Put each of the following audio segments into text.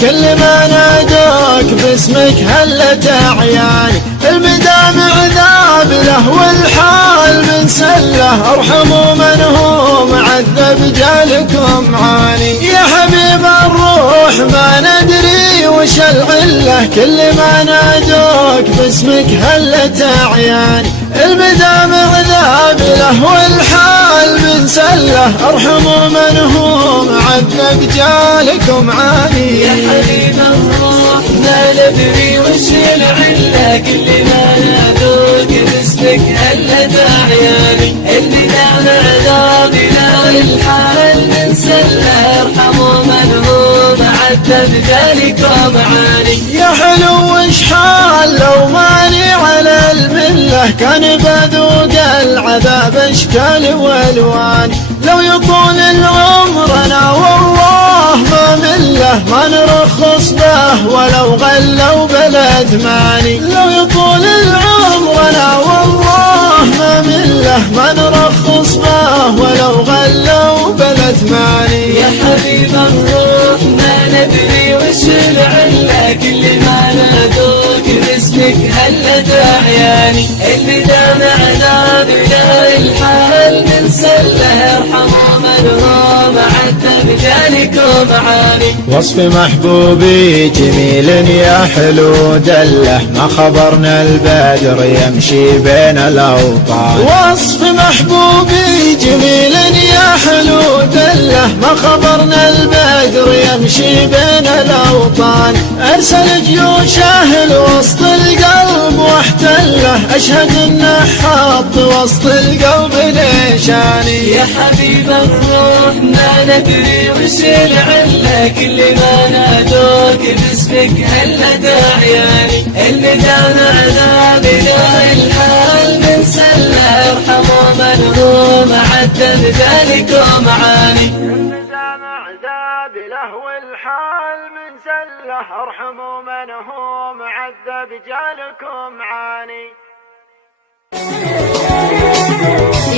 كل ما نادوك باسمك هلت أعياني. المدامع ذابله والحال من سله، ارحموا من هو معذب جالكم عاني. يا حبيب الروح ما ندري وش العله، كل ما نادوك باسمك هلت أعياني. المدامع ذابله والحال من سله، ارحموا من هو معذب جالكم عاني. يا حبيب الروح ما ندري وش العله، كل ما نادوك باسمك هلت أعياني. المدامع ذابله والحال من سله، ارحموا من هو معذب جالكم عاني. يا حلو وش حال لو ماني على المله، كان بذوق العذاب اشكال والوان. لو يطول العمر انا والله ما مله، ما نرخص به ولو غلوا بلد ماني. لو يطول العمر انا والله ما مله، ما نرخص به ولو غلوا بلد ماني. يا حبيب الروح ما ندري وش العله، كل ما نادوك باسمك هلت أعياني. المدامع ذابله الحال من سله، ارحموا من هو معذب جالكم عاني. وصف محبوبي جميل يا حلو دله، ما خبرنا البدر يمشي بين الأوطان. وصف محبوبي جميل يا حلو دله، ما خبرنا البدر يمشي بين الأوطان. أرسل جيوشه لوسط القلب واحتله، أشهد إنه حط وسط القلب نشاني. يا حبيب الروح ما ندري وش العله، كل ما نادوك باسمك هلت أعياني. المدامع ذابله الحال من سله، ارحموا من هو معذب جالكم عاني. المدامع ذابله والحال من سله، ارحموا من هو معذب جالكم عاني.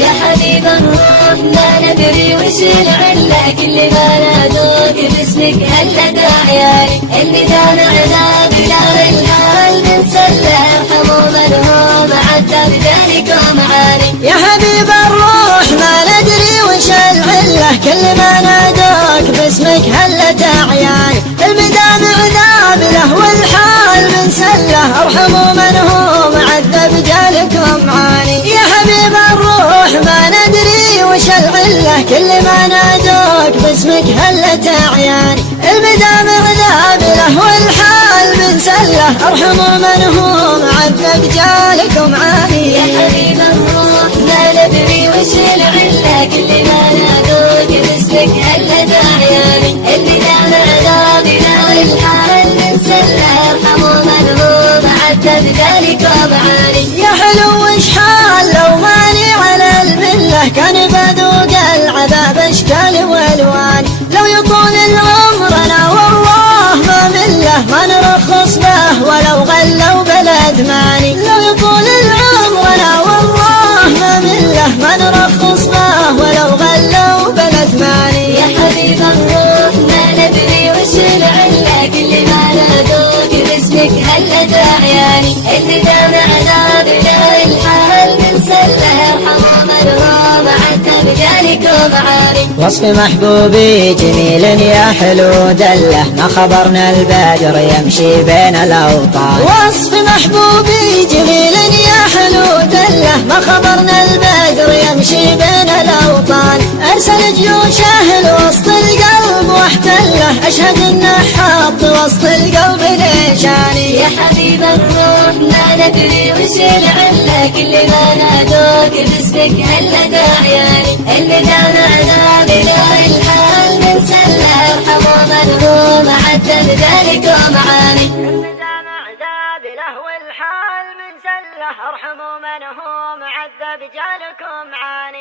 يا حبيب الروح ما ندري وش العله، كل ما نادوك باسمك هلت أعياني. المدامع ذابله الحال من سله، ارحموا من هو معذب جالكم عاني. يا حبيب الروح ما ندري وش العله، كل ما نادوك باسمك هلت أعياني. المدامع ذابله والحال من سله، ارحموا من هو معذب جالكم عاني. يا حبيب الروح ما ندري وش العله، كل ما نادوك باسمك هلت أعياني. المدامع ذابله والحال من سله، ارحموا من هو معذب جالكم عاني. يا حبيب الروح ما ندري وش العله، كل ما نادوك باسمك هلت أعياني. المدامع ذابله والحال من سله، ارحموا من هو معذب جالكم عاني. يا حلو وش حال لو ماني على المله، كان بذوق العذاب اشكال والوان. لو يطول العمر انا والله ما مله، ما نرخص به ولو غلوا بلد ماني. لو يطول العمر انا والله ما مله، ما نرخص به ولو غلوا بلد ماني. يا حبيب الروح ما ندري وش العله، كل ما نادوك باسمك هلت أعياني. المدامع ذابله الحال من سله، ارحموا من هو معذب جالكم عاني. وصف محبوبي جميل يا حلو دله، ما خبرنا البدر يمشي بين الأوطان. وصف محبوبي جميل يا حلو دله، ما خبرنا البدر يمشي بين الأوطان. أرسل جيوشه لوسط القلب واحتله، أشهد إنه حط وسط القلب نشاني. يا حبيب الروح ما ندري وش العله، كل ما نادوك باسمك هلت أعياني. المدامع ذابله الحال من سله، ارحموا من هو معذب جالكم عاني. المدامع ذابله والحال من سله، ارحموا من هو معذب جالكم عاني.